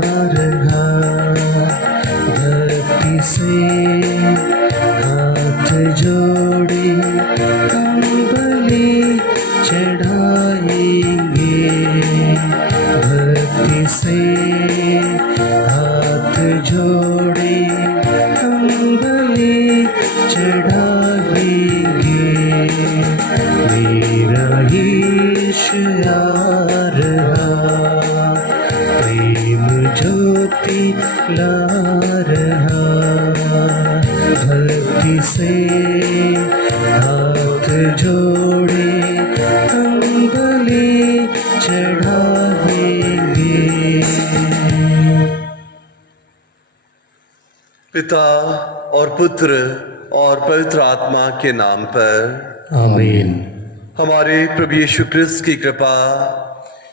रहा, भक्ति से हाथ जोड़े हम बलि चढ़ाएंगे, भक्ति से हाथ जोड़े हम बलि चढ़ाएंगे। मेरा यीशु आ रहा, प्रेम ज्योति ला रहा, भक्ति से हाथ जोड़े हम बलि चढ़ाएंगे। पिता और पुत्र और पवित्र आत्मा के नाम पर आमीन। हमारे प्रभु यीशु क्रिस्त की कृपा,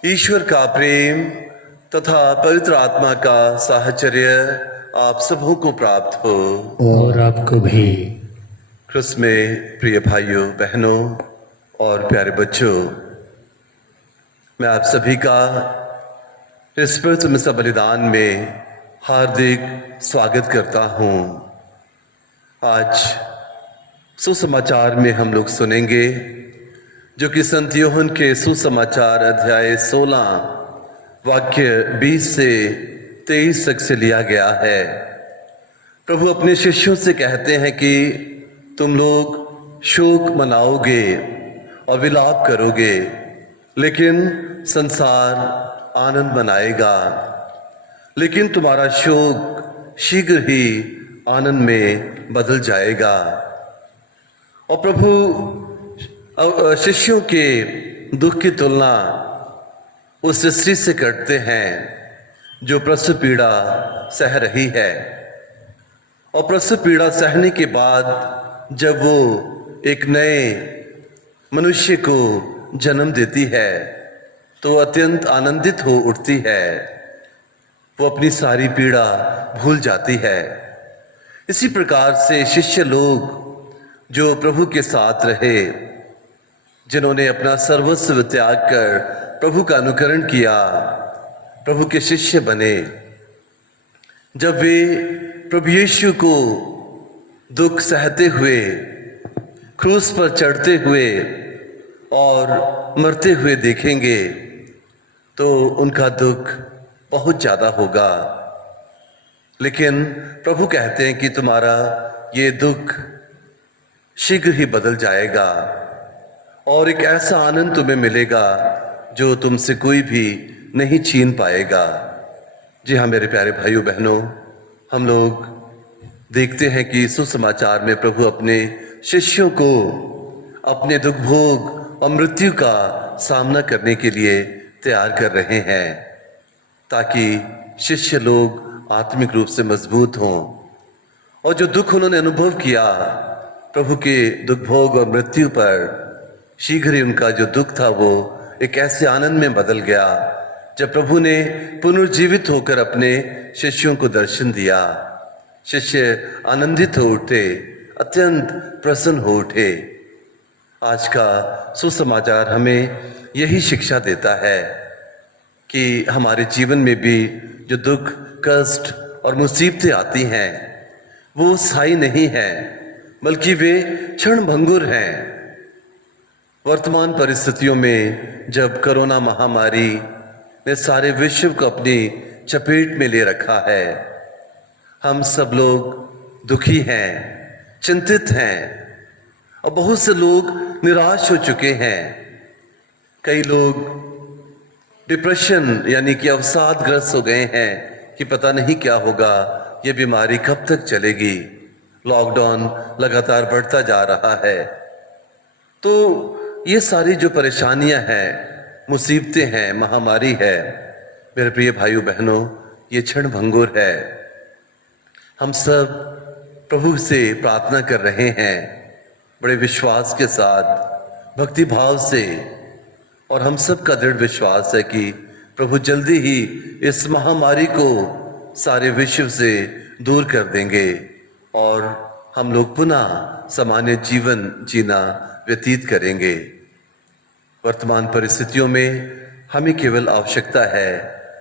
ईश्वर का प्रेम तथा पवित्र आत्मा का साहचर्य आप सबों को प्राप्त हो। और आपको भी। क्रिस्त में प्रिय भाइयों बहनों और प्यारे बच्चों, मैं आप सभी का इस पवित्र मिसा बलिदान में हार्दिक स्वागत करता हूँ। आज सुसमाचार में हम लोग सुनेंगे जो कि संत यूहन्ना के सुसमाचार अध्याय 16 वाक्य 20 से 23 तक से लिया गया है। प्रभु अपने शिष्यों से कहते हैं कि तुम लोग शोक मनाओगे और विलाप करोगे, लेकिन संसार आनंद मनाएगा। लेकिन तुम्हारा शोक शीघ्र ही आनंद में बदल जाएगा। और प्रभु शिष्यों के दुख की तुलना उस स्त्री से करते हैं जो प्रसव पीड़ा सह रही है। और प्रसव पीड़ा सहने के बाद जब वो एक नए मनुष्य को जन्म देती है तो अत्यंत आनंदित हो उठती है, वो अपनी सारी पीड़ा भूल जाती है। इसी प्रकार से शिष्य लोग जो प्रभु के साथ रहे, जिन्होंने अपना सर्वस्व त्याग कर प्रभु का अनुकरण किया, प्रभु के शिष्य बने, जब वे प्रभु यीशु को दुख सहते हुए, क्रूस पर चढ़ते हुए और मरते हुए देखेंगे तो उनका दुख बहुत ज्यादा होगा। लेकिन प्रभु कहते हैं कि तुम्हारा ये दुख शीघ्र ही बदल जाएगा और एक ऐसा आनंद तुम्हें मिलेगा जो तुमसे कोई भी नहीं छीन पाएगा। जी हाँ मेरे प्यारे भाइयों बहनों, हम लोग देखते हैं कि सुसमाचार में प्रभु अपने शिष्यों को अपने दुख भोग और मृत्यु का सामना करने के लिए तैयार कर रहे हैं, ताकि शिष्य लोग आत्मिक रूप से मजबूत हों। और जो दुख उन्होंने अनुभव किया प्रभु के दुख भोग और मृत्यु पर, शीघ्र ही उनका जो दुख था वो एक ऐसे आनंद में बदल गया जब प्रभु ने पुनर्जीवित होकर अपने शिष्यों को दर्शन दिया। शिष्य आनंदित हो उठे, अत्यंत प्रसन्न हो उठे। आज का सुसमाचार हमें यही शिक्षा देता है कि हमारे जीवन में भी जो दुख, कष्ट और मुसीबतें आती हैं वो स्थायी नहीं हैं, बल्कि वे क्षणभंगुर हैं। वर्तमान परिस्थितियों में जब कोरोना महामारी ने सारे विश्व को अपनी चपेट में ले रखा है, हम सब लोग दुखी हैं, चिंतित हैं और बहुत से लोग निराश हो चुके हैं। कई लोग डिप्रेशन यानी कि अवसादग्रस्त हो गए हैं कि पता नहीं क्या होगा, ये बीमारी कब तक चलेगी। लॉकडाउन लगातार बढ़ता जा रहा है। तो ये सारी जो परेशानियां हैं, मुसीबतें हैं, महामारी है, मेरे प्रिय भाइयों बहनों, ये क्षणभंगुर है। हम सब प्रभु से प्रार्थना कर रहे हैं बड़े विश्वास के साथ, भक्ति भाव से, और हम सब का दृढ़ विश्वास है कि प्रभु जल्दी ही इस महामारी को सारे विश्व से दूर कर देंगे और हम लोग पुनः सामान्य जीवन जीना व्यतीत करेंगे। वर्तमान परिस्थितियों में हमें केवल आवश्यकता है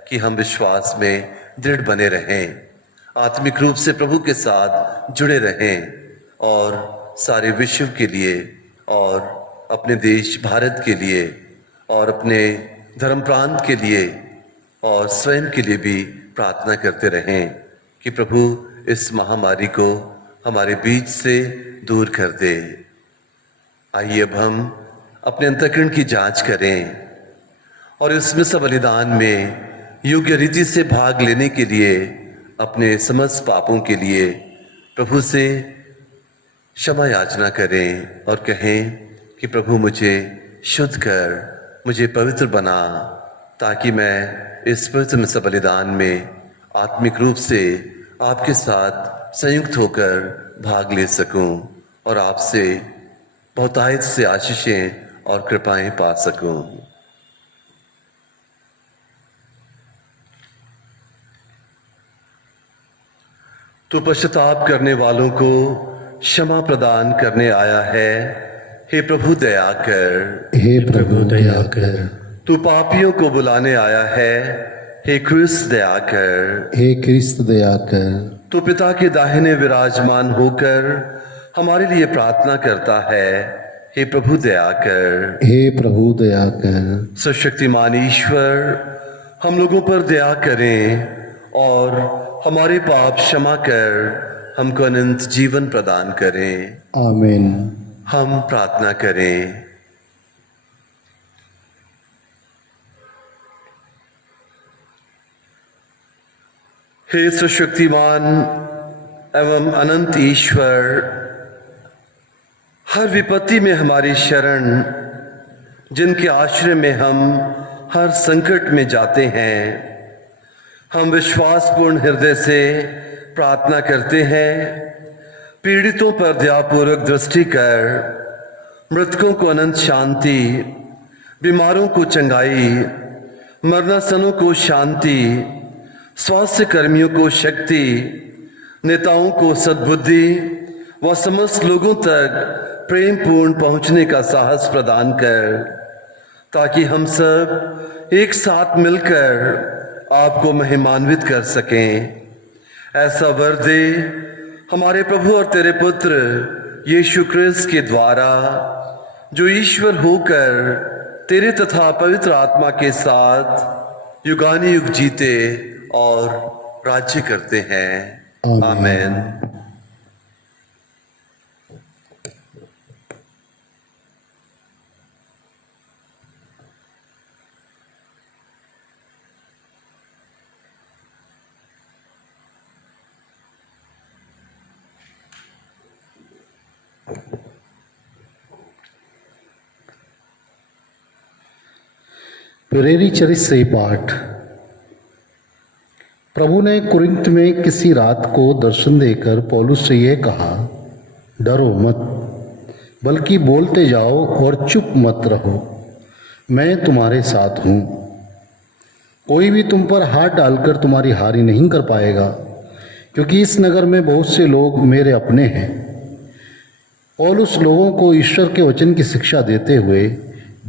कि हम विश्वास में दृढ़ बने रहें, आत्मिक रूप से प्रभु के साथ जुड़े रहें और सारे विश्व के लिए और अपने देश भारत के लिए और अपने धर्म प्रांत के लिए और स्वयं के लिए भी प्रार्थना करते रहें कि प्रभु इस महामारी को हमारे बीच से दूर कर दे। आइए अब हम अपने अंतःकरण की जांच करें और इस मिसा बलिदान में योग्य रीति से भाग लेने के लिए अपने समस्त पापों के लिए प्रभु से क्षमा याचना करें और कहें कि प्रभु मुझे शुद्ध कर, मुझे पवित्र बना, ताकि मैं इस पवित्र मिसा बलिदान में आत्मिक रूप से आपके साथ संयुक्त होकर भाग ले सकूं और आपसे बहुतायत से आशीषें और कृपाएं पा सकूं। तो पश्चाताप करने वालों को क्षमा प्रदान करने आया है। हे प्रभु दया कर, हे प्रभु दया कर। तू पापियों को बुलाने आया है। हे क्रिस्त दया कर, हे क्रिस्त दया कर। तू पिता के दाहिने विराजमान होकर हमारे लिए प्रार्थना करता है। हे प्रभु दया कर, हे प्रभु दया कर। सर्वशक्तिमान ईश्वर हम लोगों पर दया करें और हमारे पाप क्षमा कर हमको अनंत जीवन प्रदान करें। आमीन। हम प्रार्थना करें। हे सर्वशक्तिमान एवं अनंत ईश्वर, हर विपत्ति में हमारी शरण, जिनके आश्रय में हम हर संकट में जाते हैं, हम विश्वासपूर्ण हृदय से प्रार्थना करते हैं। पीड़ितों पर दयापूर्वक दृष्टि कर, मृतकों को अनंत शांति, बीमारों को चंगाई, मरणासनों को शांति, स्वास्थ्य कर्मियों को शक्ति, नेताओं को सद्बुद्धि व समस्त लोगों तक प्रेम पूर्ण पहुंचने का साहस प्रदान कर, ताकि हम सब एक साथ मिलकर आपको महिमान्वित कर सकें। ऐसा वर दे हमारे प्रभु और तेरे पुत्र यीशु क्रिस्त के द्वारा, जो ईश्वर होकर तेरे तथा पवित्र आत्मा के साथ युगानुयुग जीते और राज्य करते हैं। आमीन। प्रेरी चरित से पाठ। प्रभु ने कुरिन्थ में किसी रात को दर्शन देकर पौलुस से यह कहा, डरो मत, बल्कि बोलते जाओ और चुप मत रहो, मैं तुम्हारे साथ हूँ। कोई भी तुम पर हाथ डालकर तुम्हारी हानि नहीं कर पाएगा, क्योंकि इस नगर में बहुत से लोग मेरे अपने हैं। पौलुस लोगों को ईश्वर के वचन की शिक्षा देते हुए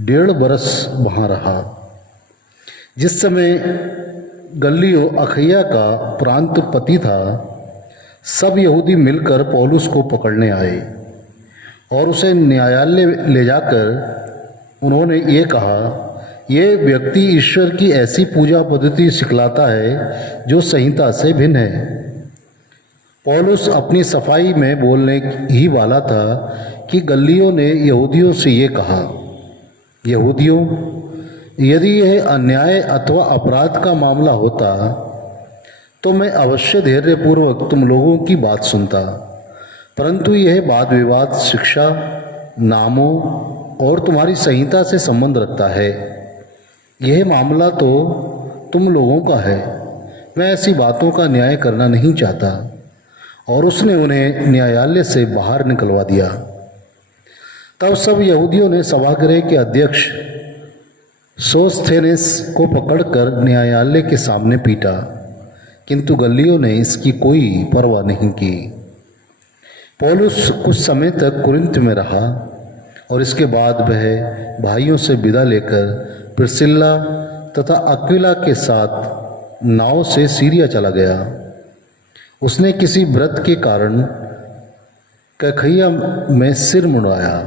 1.5 बरस वहाँ रहा। जिस समय गल्लियो अखैया का प्रांतपति था, सब यहूदी मिलकर पौलुस को पकड़ने आए और उसे न्यायालय ले जाकर उन्होंने ये कहा, ये व्यक्ति ईश्वर की ऐसी पूजा पद्धति सिखलाता है जो संहिता से भिन्न है। पौलुस अपनी सफाई में बोलने ही वाला था कि गल्लियो ने यहूदियों से ये कहा, यहूदियों, यदि यह अन्याय अथवा अपराध का मामला होता तो मैं अवश्य धैर्यपूर्वक तुम लोगों की बात सुनता, परंतु यह वाद विवाद शिक्षा, नामों और तुम्हारी संहिता से संबंध रखता है। यह मामला तो तुम लोगों का है। मैं ऐसी बातों का न्याय करना नहीं चाहता। और उसने उन्हें न्यायालय से बाहर निकलवा दिया। तब सब यहूदियों ने सभागृह के अध्यक्ष सोस्थेनेस को पकड़कर न्यायालय के सामने पीटा, किंतु गल्लियो ने इसकी कोई परवाह नहीं की। पौलुस कुछ समय तक कुरिन्थ में रहा और इसके बाद वह भाइयों से विदा लेकर प्रिस्किल्ला तथा अक्विला के साथ नाव से सीरिया चला गया। उसने किसी व्रत के कारण कैखैया में सिर मुड़ाया।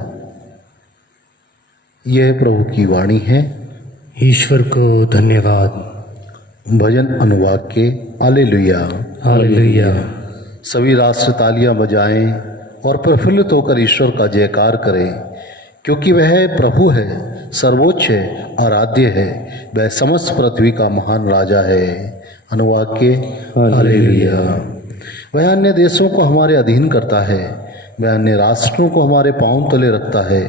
यह प्रभु की वाणी है। ईश्वर को धन्यवाद। भजन अनुवाद के हालेलुया। हालेलुया। सभी राष्ट्र तालियां बजाएं और प्रफुल्लित होकर ईश्वर का जयकार करें, क्योंकि वह प्रभु है, सर्वोच्च है, आराध्य है। वह समस्त पृथ्वी का महान राजा है। अनुवाद के हालेलुया। वह अन्य देशों को हमारे अधीन करता है, वह अन्य राष्ट्रों को हमारे पांव तले रखता है।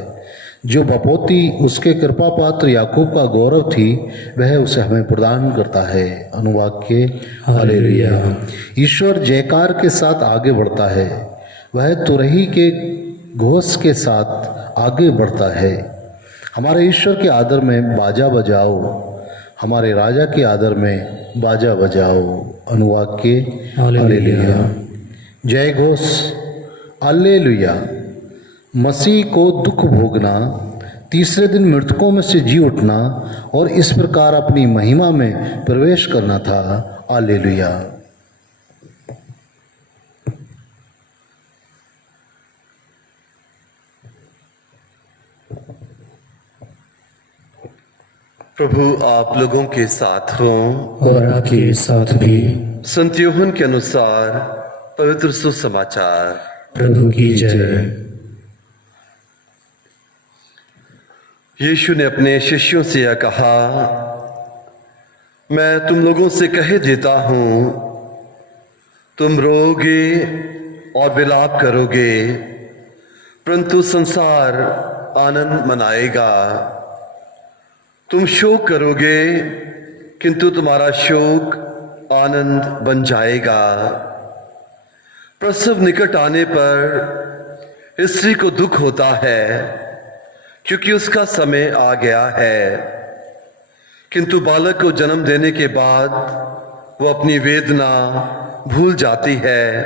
जो बपोती उसके कृपा पात्र याकूब का गौरव थी, वह उसे हमें प्रदान करता है। अनुवाद के हालेलुया। ईश्वर जयकार के साथ आगे बढ़ता है, वह तुरही के घोष के साथ आगे बढ़ता है। हमारे ईश्वर के आदर में बाजा बजाओ, हमारे राजा के आदर में बाजा बजाओ। अनुवाद के हालेलुया। जय घोष हालेलुया। मसीह को दुख भोगना, तीसरे दिन मृतकों में से जी उठना और इस प्रकार अपनी महिमा में प्रवेश करना था। हालेलुया। प्रभु आप लोगों के साथ हों और आपके साथ भी। संत यूहन्ना के अनुसार पवित्र सुसमाचार। प्रभु की जय। यीशु ने अपने शिष्यों से यह कहा, मैं तुम लोगों से कह देता हूं, तुम रोओगे और विलाप करोगे, परंतु संसार आनंद मनाएगा। तुम शोक करोगे, किंतु तुम्हारा शोक आनंद बन जाएगा। प्रसव निकट आने पर स्त्री को दुख होता है, क्योंकि उसका समय आ गया है, किंतु बालक को जन्म देने के बाद वो अपनी वेदना भूल जाती है,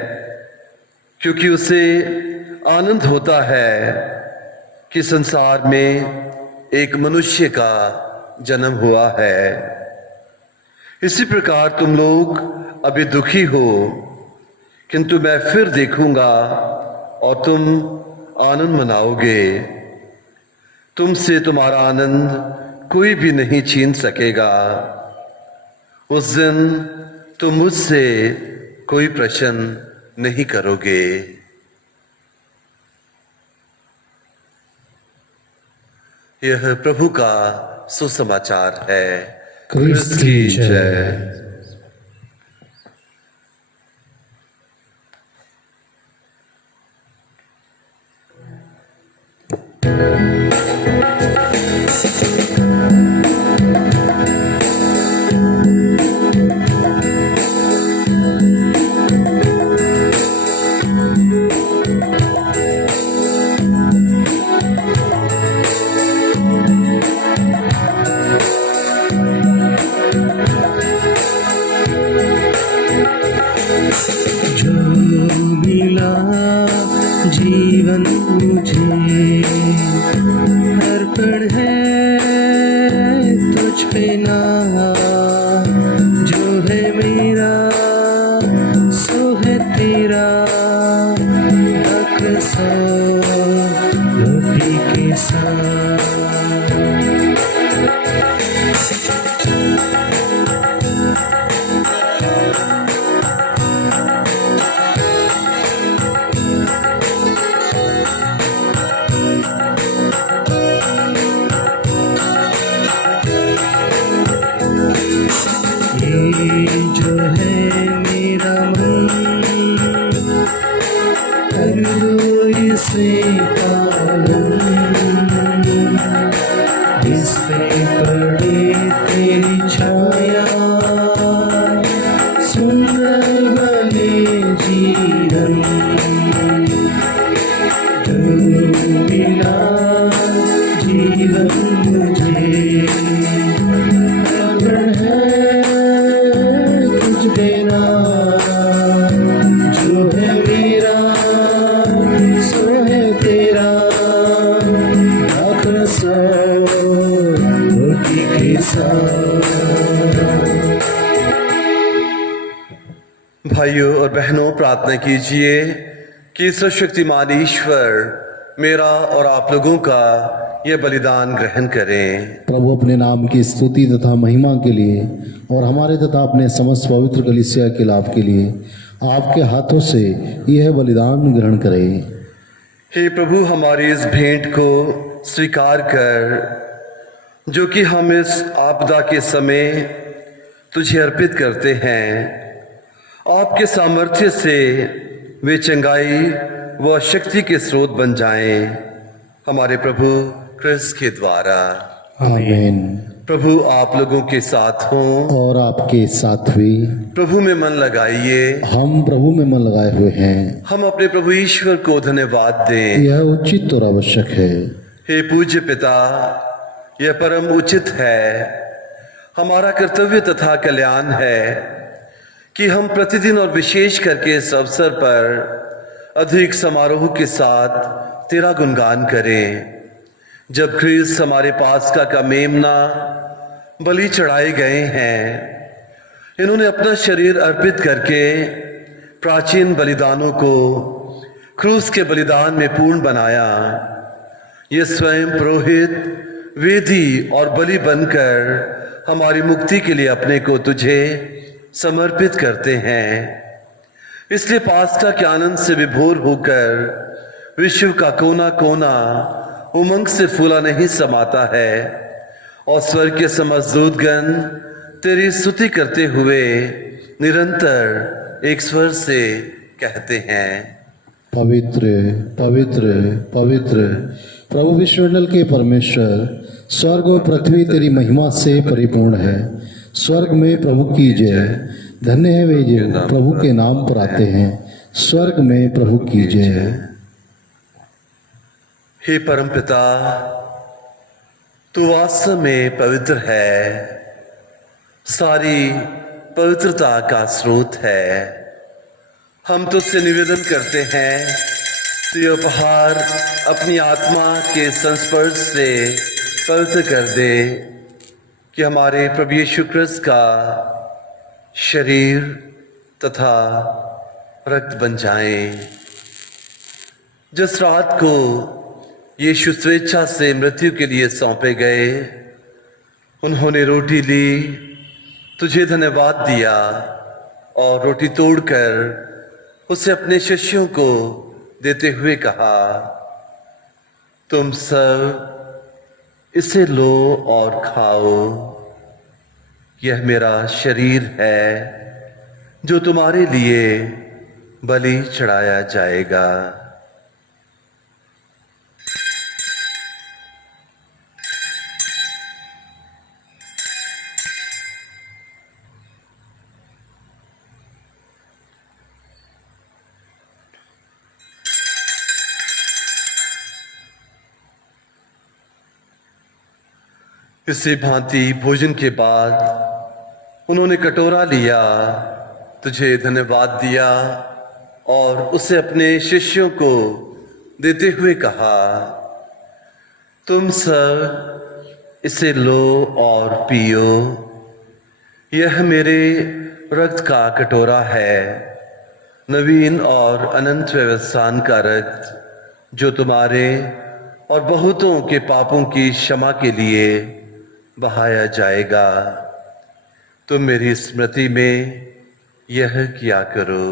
क्योंकि उसे आनंद होता है कि संसार में एक मनुष्य का जन्म हुआ है। इसी प्रकार तुम लोग अभी दुखी हो, किंतु मैं फिर देखूंगा और तुम आनंद मनाओगे। तुमसे तुम्हारा आनंद कोई भी नहीं छीन सकेगा। उस दिन तुम मुझसे कोई प्रश्न नहीं करोगे। यह प्रभु का सुसमाचार है। क्रिस्त की जय। जीवन मुझे अर्पण है तुझ पे ना, जो है मेरा सो है तेरा। अक्सो रोटी के साथ जो है मेरा मन, कर दो इसे पालन। इस पे पड़े तेरी छाया, सुंदर बने जीवन। तू मिला जीवन मुझे, देना जो है मेरा सो है तेरा। सो रोटी के साथ भाइयों और बहनों, प्रार्थना कीजिए कि सर्वशक्तिमान ईश्वर मेरा और आप लोगों का यह बलिदान ग्रहण करें। प्रभु अपने नाम की स्तुति तथा महिमा के लिए और हमारे तथा अपने समस्त पवित्र कलीसिया के लाभ के लिए आपके हाथों से यह बलिदान ग्रहण करें। हे प्रभु, हमारी इस भेंट को स्वीकार कर, जो कि हम इस आपदा के समय तुझे अर्पित करते हैं। आपके सामर्थ्य से वे चंगाई व शक्ति के स्रोत बन जाएं, हमारे प्रभु क्रिस्त के द्वारा। आमीन। प्रभु आप लोगों के साथ हों। और आपके साथ भी। प्रभु में मन लगाइए। हम प्रभु में मन लगाए हुए हैं। हम अपने प्रभु ईश्वर को धन्यवाद दें। यह उचित और आवश्यक है। हे पूज्य पिता, यह परम उचित है, हमारा कर्तव्य तथा कल्याण है कि हम प्रतिदिन और विशेष करके इस अवसर पर अधिक समारोह के साथ तेरा गुणगान करें। जब ख्रीस्त हमारे पास्का का मेमना बलि चढ़ाए गए हैं, इन्होंने अपना शरीर अर्पित करके प्राचीन बलिदानों को क्रूस के बलिदान में पूर्ण बनाया। ये स्वयं पुरोहित, वेदी और बलि बनकर हमारी मुक्ति के लिए अपने को तुझे समर्पित करते हैं। इसलिए पास्का के आनंद से विभोर होकर विश्व का कोना कोना उमंग से फूला नहीं समाता है और स्वर्ग के समस्त दूतगण तेरी स्तुति करते हुए निरंतर एक स्वर से कहते हैं, पवित्र पवित्र पवित्र प्रभु विश्वमंडल के परमेश्वर, स्वर्ग और पृथ्वी तेरी महिमा से परिपूर्ण है। स्वर्ग में प्रभु की जय। धन्य है वे जो प्रभु के नाम पर आते हैं। स्वर्ग में प्रभु की जय। हे परमपिता, तू वास्तव में पवित्र है, सारी पवित्रता का स्रोत है। हम तुझसे निवेदन करते हैं, तू ये उपहार अपनी आत्मा के संस्पर्श से पवित्र कर दे कि हमारे प्रभु यीशु क्रिस्त का शरीर तथा रक्त बन जाएं। जिस रात को यीशु स्वेच्छा से मृत्यु के लिए सौंपे गए, उन्होंने रोटी ली, तुझे धन्यवाद दिया और रोटी तोड़कर उसे अपने शिष्यों को देते हुए कहा, तुम सब इसे लो और खाओ। यह मेरा शरीर है जो तुम्हारे लिए बलि चढ़ाया जाएगा। इसी भांति भोजन के बाद उन्होंने कटोरा लिया, तुझे धन्यवाद दिया और उसे अपने शिष्यों को देते हुए कहा, तुम सब इसे लो और पियो। यह मेरे रक्त का कटोरा है, नवीन और अनंत व्यवसान का रक्त, जो तुम्हारे और बहुतों के पापों की क्षमा के लिए बहाया जाएगा। तुम मेरी स्मृति में यह किया करो।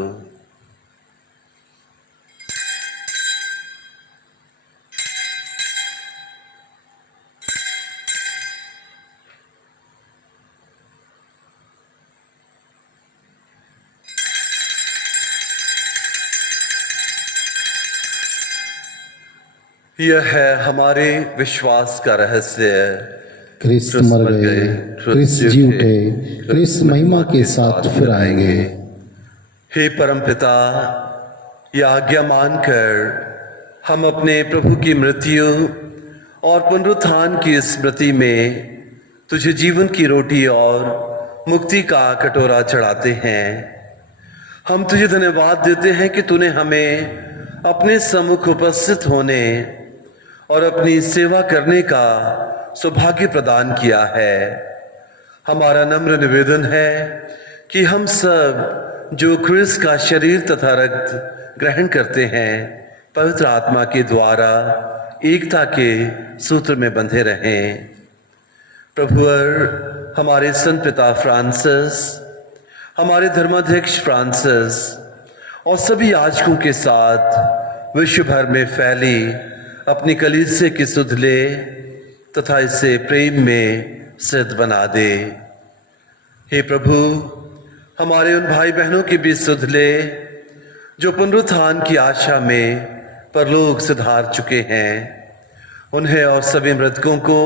यह है हमारे विश्वास का रहस्य। क्रिस्त मर गए, क्रिस्त जी उठे, क्रिस्त महिमा के साथ फिर आएंगे। हे परमपिता, यह आज्ञा मानकर हम अपने प्रभु की मृत्यु और पुनरुत्थान की स्मृति में तुझे जीवन की रोटी और मुक्ति का कटोरा चढ़ाते हैं। हम तुझे धन्यवाद देते हैं कि तूने हमें अपने सम्मुख उपस्थित होने और अपनी सेवा करने का सौभाग्य प्रदान किया है। हमारा नम्र निवेदन है कि हम सब जो क्रिस्त का शरीर तथा रक्त ग्रहण करते हैं पवित्र आत्मा के द्वारा एकता के सूत्र में बंधे रहें। प्रभुवर हमारे संत पिता फ्रांसिस, हमारे धर्माध्यक्ष फ्रांसिस और सभी याजकों के साथ विश्व भर में फैली अपनी कलीसिया की सुध ले तथा इसे प्रेम में सिद्ध बना दे। हे प्रभु, हमारे उन भाई बहनों की भी सुध ले जो पुनरुत्थान की आशा में परलोक सिधार चुके हैं। उन्हें और सभी मृतकों को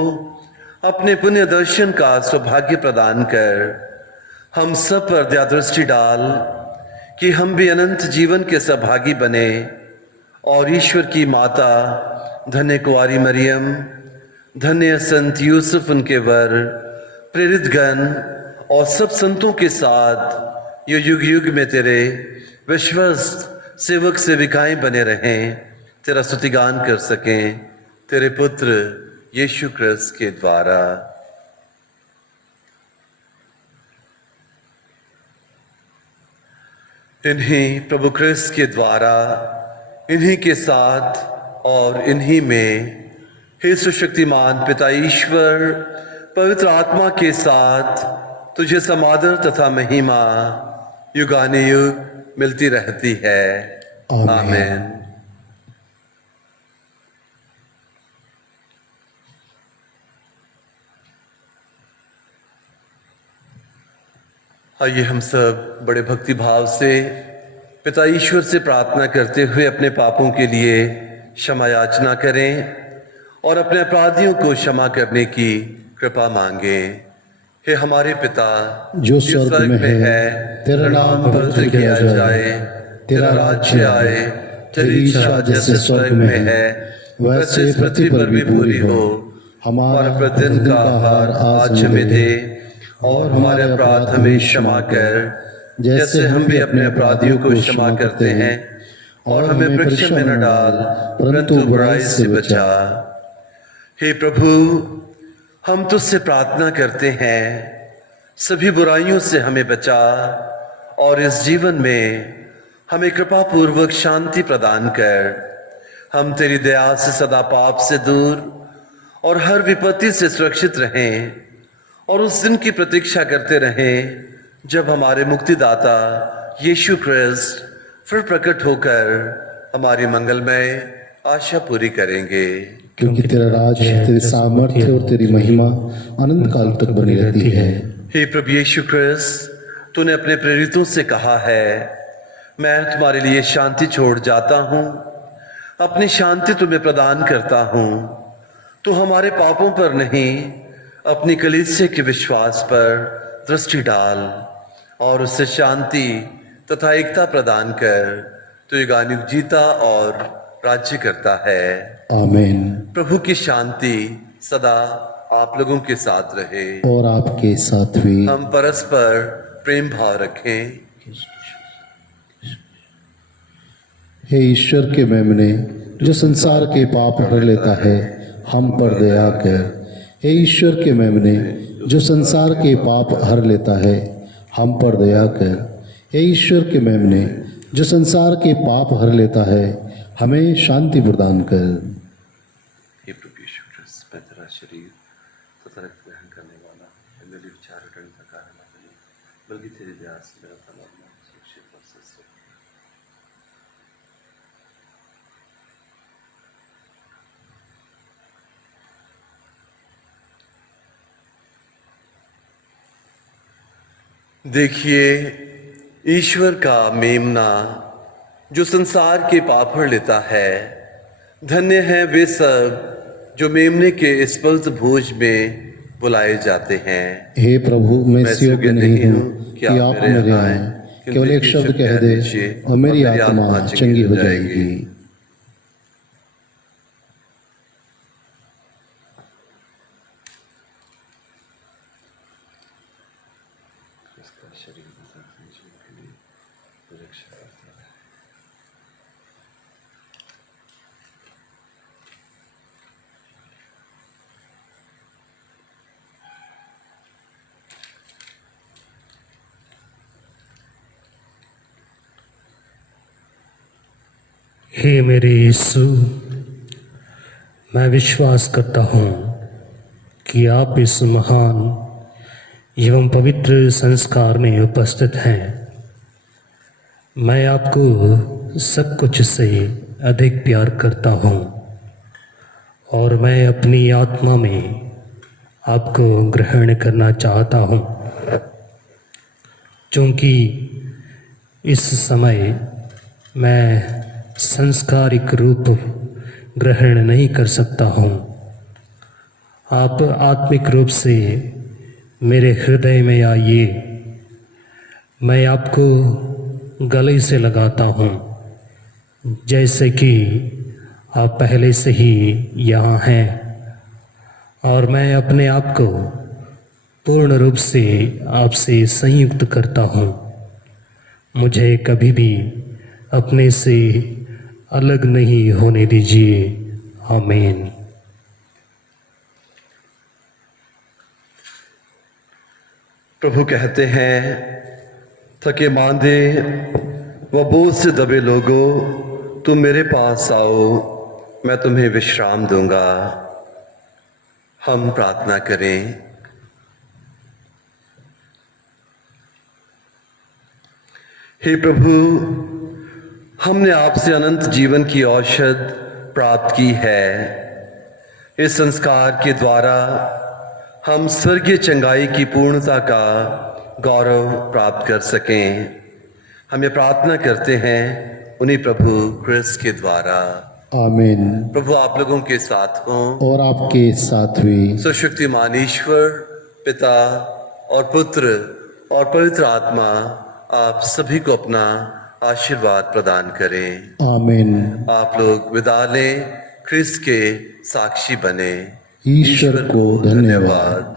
अपने पुण्य दर्शन का सौभाग्य प्रदान कर हम सब पर दया दृष्टि डाल कि हम भी अनंत जीवन के सहभागी बने और ईश्वर की माता धन्य कुंवारी मरियम, धन्य संत यूसुफ उनके वर, प्रेरित गण और सब संतों के साथ ये युग युग में तेरे विश्वस्त सेवक सेविकाएं बने रहें, तेरा स्तुतिगान कर सकें तेरे पुत्र यीशु क्रिस्त के द्वारा। इन्हीं प्रभु क्रिस्त के द्वारा, इन्हीं के साथ और इन्हीं में हे सुशक्तिमान पिता ईश्वर पवित्र आत्मा के साथ तुझे समादर तथा महिमा युगानुयुग मिलती रहती है। आमीन। आइए हम सब बड़े भक्ति भाव से पिता ईश्वर से प्रार्थना करते हुए अपने पापों के लिए क्षमा याचना करें और अपने अपराधियों को क्षमा करने की कृपा मांगे। हे हमारे पिता जो स्वर्ग में है, तेरा नाम पवित्र किया जाए, तेरा राज्य आए, तेरी इच्छा जैसे स्वर्ग में है वैसे पृथ्वी पर भी पूरी हो। हमारा प्रतिदिन का आहार आज हमें दे और हमारे अपराध हमें क्षमा कर जैसे हम भी अपने अपराधियों को क्षमा करते हैं, और हमें परीक्षा में न डाल परंतु बुराई से बचा। हे प्रभु, हम तुझसे प्रार्थना करते हैं सभी बुराइयों से हमें बचा और इस जीवन में हमें कृपा पूर्वक शांति प्रदान कर। हम तेरी दया से सदा पाप से दूर और हर विपत्ति से सुरक्षित रहें और उस दिन की प्रतीक्षा करते रहें जब हमारे मुक्तिदाता यीशु क्रिस्त फिर प्रकट होकर हमारी मंगलमय आशा पूरी करेंगे। क्योंकि तेरा राज, तेरी सामर्थ्य और तेरी महिमा अनंत काल तक बनी रहती है। हे प्रभु यीशु क्रिस्त, तूने अपने प्रेरितों से कहा है, मैं तुम्हारे लिए शांति छोड़ जाता हूँ, अपनी शांति तुम्हें प्रदान करता हूँ। तू हमारे पापों पर नहीं अपनी कलीसिया के विश्वास पर दृष्टि डाल और उससे शांति तथा एकता प्रदान कर। तू युगानुयुग जीता और राज्य करता है। आमीन। प्रभु की शांति सदा आप लोगों के साथ रहे और आपके साथ भी। हम परस्पर प्रेम भाव रखें। हे ईश्वर के मेमने, जो संसार के पाप हर लेता है, हम पर दया कर। हे ईश्वर के मेमने, जो संसार के पाप हर लेता है, हम पर दया कर। हे ईश्वर के मेमने, जो संसार के पाप हर लेता है, हमें शांति प्रदान कर। हे प्रभु यीशु क्रिस्त, मैं तेरा शरीर तथा रक्त ग्रहण करने वाला मेरे विचार करने का कारण न बने, बल्कि तेरे दया से मेरा तन सुरक्षित और स्वस्थ हो। देखिए ईश्वर का मेमना जो संसार के पाप हर लेता है। धन्य है वे सब जो मेमने के इस पवित्र भोज में बुलाए जाते हैं। हे प्रभु, मैं इस योग्य नहीं हूँ कि आप मेरे आए, केवल एक शब्द कह दे और मेरी आत्मा चंगी हो जाएगी। हे मेरे यीशु, मैं विश्वास करता हूँ कि आप इस महान एवं पवित्र संस्कार में उपस्थित हैं। मैं आपको सब कुछ से अधिक प्यार करता हूँ और मैं अपनी आत्मा में आपको ग्रहण करना चाहता हूँ। क्योंकि इस समय मैं संस्कारिक रूप ग्रहण नहीं कर सकता हूँ। आप आत्मिक रूप से मेरे हृदय में आइए। मैं आपको गले से लगाता हूँ, जैसे कि आप पहले से ही यहाँ हैं, और मैं अपने आप को पूर्ण रूप से आपसे संयुक्त करता हूँ। मुझे कभी भी अपने से अलग नहीं होने दीजिए। आमीन। प्रभु कहते हैं, थके मांदे व बोझ से दबे लोगों, तुम मेरे पास आओ, मैं तुम्हें विश्राम दूंगा। हम प्रार्थना करें। हे प्रभु, हमने आपसे अनंत जीवन की औषध प्राप्त की है। इस संस्कार के द्वारा हम स्वर्गीय चंगाई की पूर्णता का गौरव प्राप्त कर सकें। हम ये प्रार्थना करते हैं उन्हीं प्रभु क्रिस्त के द्वारा। आमीन। प्रभु आप लोगों के साथ हों। और आपके साथ भी। सुशक्तिमान ईश्वर पिता और पुत्र और पवित्र आत्मा आप सभी को अपना आशीर्वाद प्रदान करें। आमीन। आप लोग विदा लें, क्रिस्त के साक्षी बने। ईश्वर को धन्यवाद।